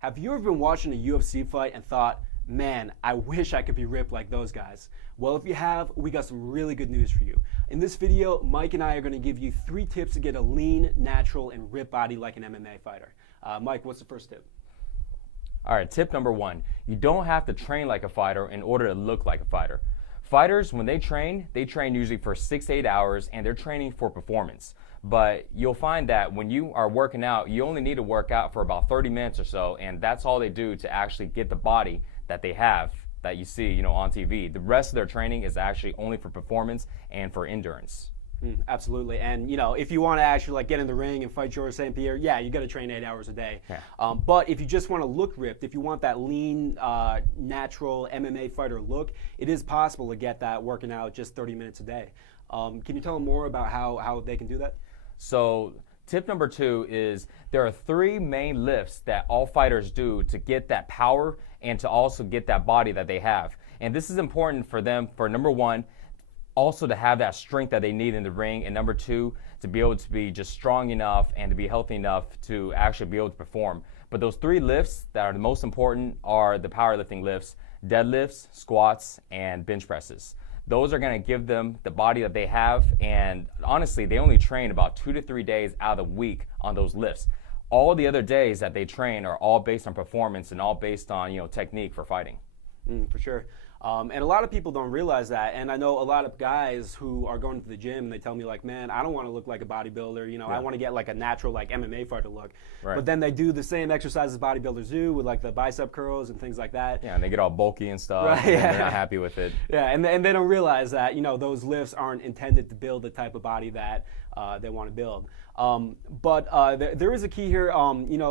Have you ever been watching a UFC fight and thought, man, I wish I could be ripped like those guys? Well, if you have, we got some really good news for you. In this video, Mike and I are going to give you 3 tips to get a lean, natural, and ripped body like an MMA fighter. Mike, what's the first tip? All right, tip number 1. You don't have to train like a fighter in order to look like a fighter. Fighters, when they train usually for 6 to 8 hours, and they're training for performance. But you'll find that when you are working out, you only need to work out for about 30 minutes or so, and that's all they do to actually get the body that they have, that you see, on TV. The rest of their training is actually only for performance and for endurance. Absolutely. And, if you want to actually get in the ring and fight Georges St. Pierre, yeah, you got to train 8 hours a day. Yeah. But if you just want to look ripped, if you want that lean, natural MMA fighter look, it is possible to get that working out just 30 minutes a day. Can you tell them more about how they can do that? So tip number 2 is there are 3 main lifts that all fighters do to get that power and to also get that body that they have. And this is important for them for number 1, also to have that strength that they need in the ring, and number 2, to be able to be just strong enough and to be healthy enough to actually be able to perform. But those 3 lifts that are the most important are the powerlifting lifts: deadlifts, squats, and bench presses. Those are going to give them the body that they have, and honestly, they only train about 2 to 3 days out of the week on those lifts. All the other days that they train are all based on performance and all based on technique for fighting. For sure. And a lot of people don't realize that. And I know a lot of guys who are going to the gym and they tell me man, I don't want to look like a bodybuilder. Yeah. I want to get a natural MMA fighter look. Right. But then they do the same exercises bodybuilders do with the bicep curls and things like that. Yeah, and they get all bulky and stuff. Right, and yeah. They're not happy with it. Yeah, and they don't realize that those lifts aren't intended to build the type of body that they want to build. But there is a key here.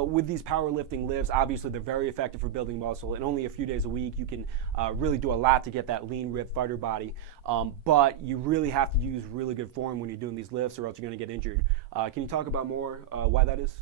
With these powerlifting lifts, obviously they're very effective for building muscle. And only a few days a week, you can really do a lot to get that lean, ripped fighter body. But you really have to use really good form when you're doing these lifts, or else you're going to get injured. Can you talk about more why that is?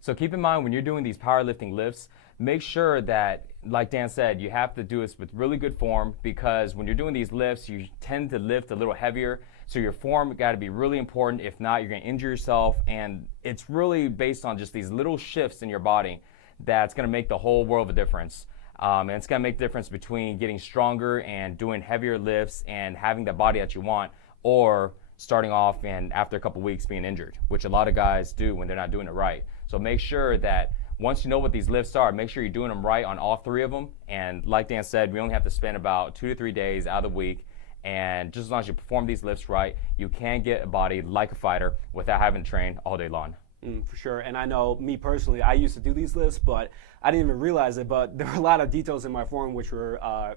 So keep in mind, when you're doing these powerlifting lifts, make sure that, like Dan said, you have to do this with really good form, because when you're doing these lifts, you tend to lift a little heavier. So your form got to be really important. If not, you're going to injure yourself. And it's really based on just these little shifts in your body that's going to make the whole world of a difference. And it's going to make the difference between getting stronger and doing heavier lifts and having the body that you want, or starting off and after a couple weeks being injured, which a lot of guys do when they're not doing it right. So make sure that once you know what these lifts are, make sure you're doing them right on all 3 of them. And like Dan said, we only have to spend about 2 to 3 days out of the week. And just as long as you perform these lifts right, you can get a body like a fighter without having to train all day long. For sure. And I know, me personally, I used to do these lifts, but I didn't even realize it. But there were a lot of details in my form which were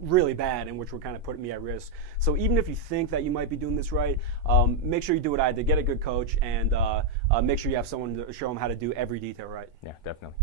really bad and which were kind of putting me at risk. So even if you think that you might be doing this right, make sure you do what I did. Get a good coach, and make sure you have someone to show them how to do every detail right. Yeah, definitely.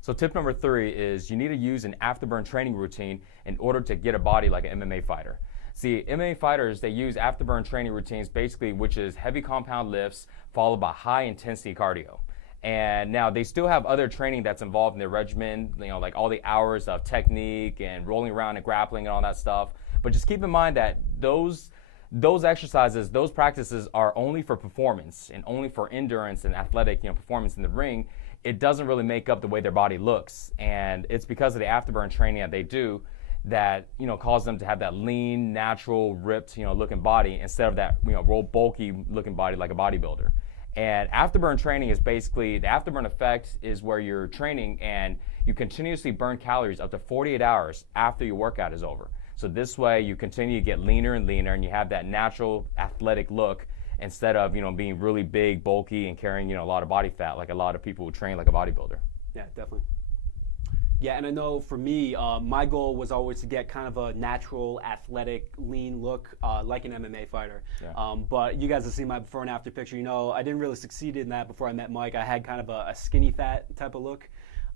So tip number 3 is you need to use an afterburn training routine in order to get a body like an MMA fighter. See, MMA fighters, they use afterburn training routines basically, which is heavy compound lifts followed by high intensity cardio. And now they still have other training that's involved in their regimen, like all the hours of technique and rolling around and grappling and all that stuff. But just keep in mind that those exercises, those practices are only for performance and only for endurance and athletic performance in the ring. It doesn't really make up the way their body looks. And it's because of the afterburn training that they do that cause them to have that lean, natural, ripped looking body, instead of that real bulky looking body like a bodybuilder. And afterburn training is basically, the afterburn effect is where you're training and you continuously burn calories up to 48 hours after your workout is over. So this way you continue to get leaner and leaner, and you have that natural athletic look, instead of being really big, bulky, and carrying a lot of body fat like a lot of people who train like a bodybuilder. Yeah, definitely. Yeah, and I know for me, my goal was always to get kind of a natural, athletic, lean look like an MMA fighter. Yeah. But you guys have seen my before and after picture. I didn't really succeed in that before I met Mike. I had kind of a skinny fat type of look.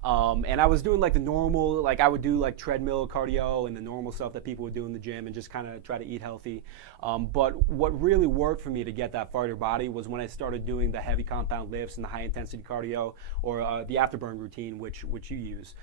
And I was doing the normal, I would do treadmill cardio and the normal stuff that people would do in the gym and just kind of try to eat healthy. But what really worked for me to get that fighter body was when I started doing the heavy compound lifts and the high intensity cardio, or the afterburn routine, which you use.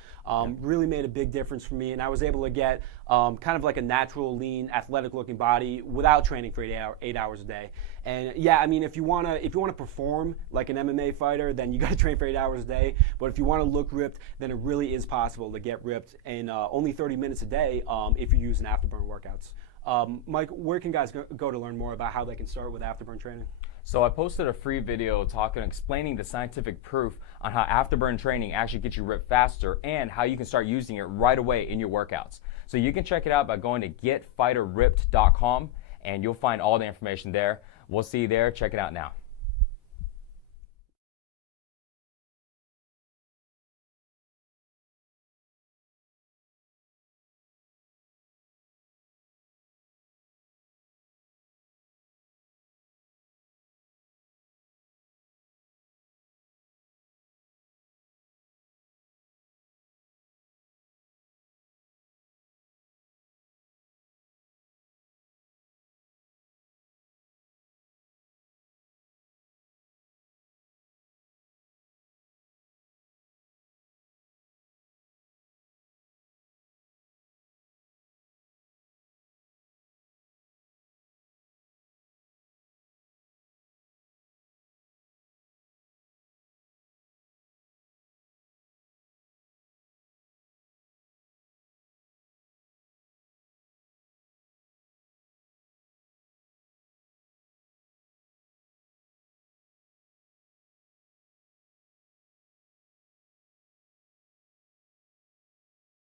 Really made a big difference for me, and I was able to get kind of like a natural, lean, athletic looking body without training for 8 hours a day. And yeah, I mean, if you wanna perform like an MMA fighter, then you gotta train for 8 hours a day. But if you wanna look ripped, then it really is possible to get ripped in only 30 minutes a day if you're using afterburn workouts. Mike, where can guys go to learn more about how they can start with afterburn training? So I posted a free video explaining the scientific proof on how afterburn training actually gets you ripped faster and how you can start using it right away in your workouts. So you can check it out by going to getfighterripped.com and you'll find all the information there. We'll see you there. Check it out now.